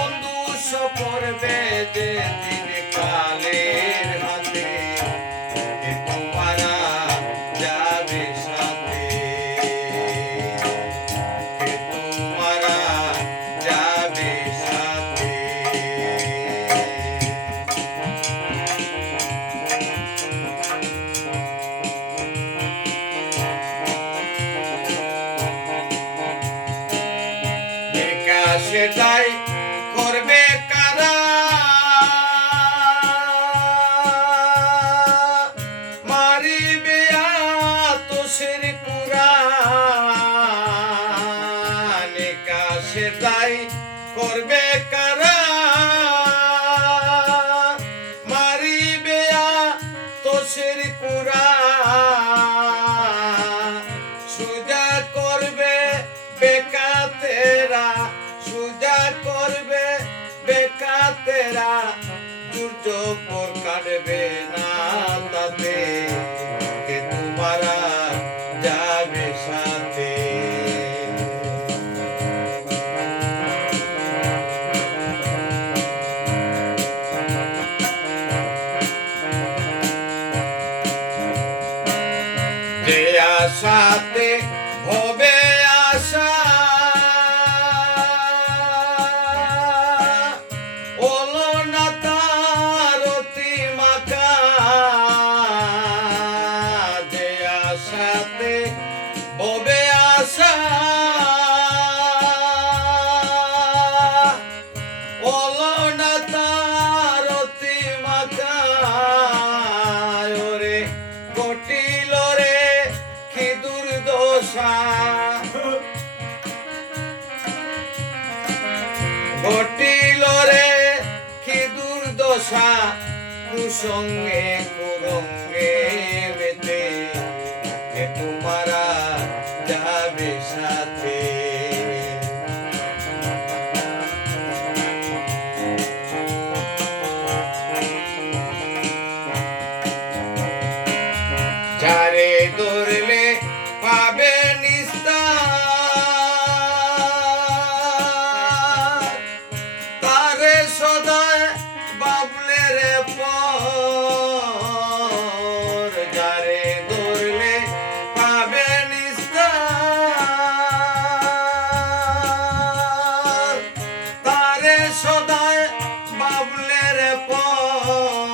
বন্ধু সপরবে যেদিন কালের হাতে, কে তোমারা যাবে সাথে, কে তোমারা যাবে সাথে। সেটাই করবে কারা, মারিবে আতশের কুরান, সেটাই করবে কারা, মারিবে আতশের কুরান, সুজা করবে বেকাতেরা, সুজা করবে বেকাতেরা, দুর্যোগ কাটবে না তাতে, কে তোমারা যাবে সাথে। যে আশাতে হবে আশা, ওলো না তার অতি মাকা, যে আশাতে হবে আশা, ওলো না তার অতি মাকা, ওরে কটিল রে কি দুর্দশা, ঘটিল রে কি দুর্দশা, কুসঙ্গে কুরঙ্গে বেতে, কে তোমারা যাবে সাথে। যারে ধরলে পাবে নিস্তার, তারে সদায় বাবলে রে পর, যারে ধরলে পাবে নিস্তার, তারে সদায় বাবলে রে পর,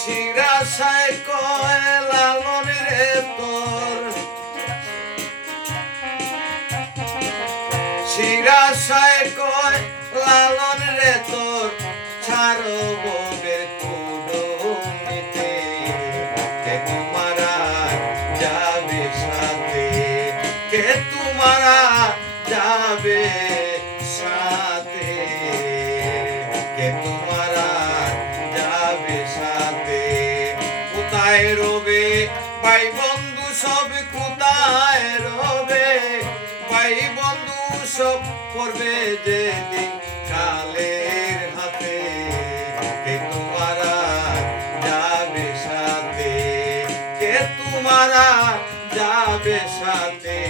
শিরাশায় কয় লালন রে তোর, শিরাশায় কয় লালন রে তোর, ছাড়ো ববের কুড়ুমিতে, কে তোমারা যাবে সাথে, কে তোমারা যাবে সাথে, কে তোমারা যাবে সাথে। কোথায় রবে ভাই বন্ধু সব, কোথায় রবে ভাই বন্ধু সব, করবে যেদিন কালের হাতে, কে তোমারা যাবে সাথে, কে তোমারা যাবে সাথে।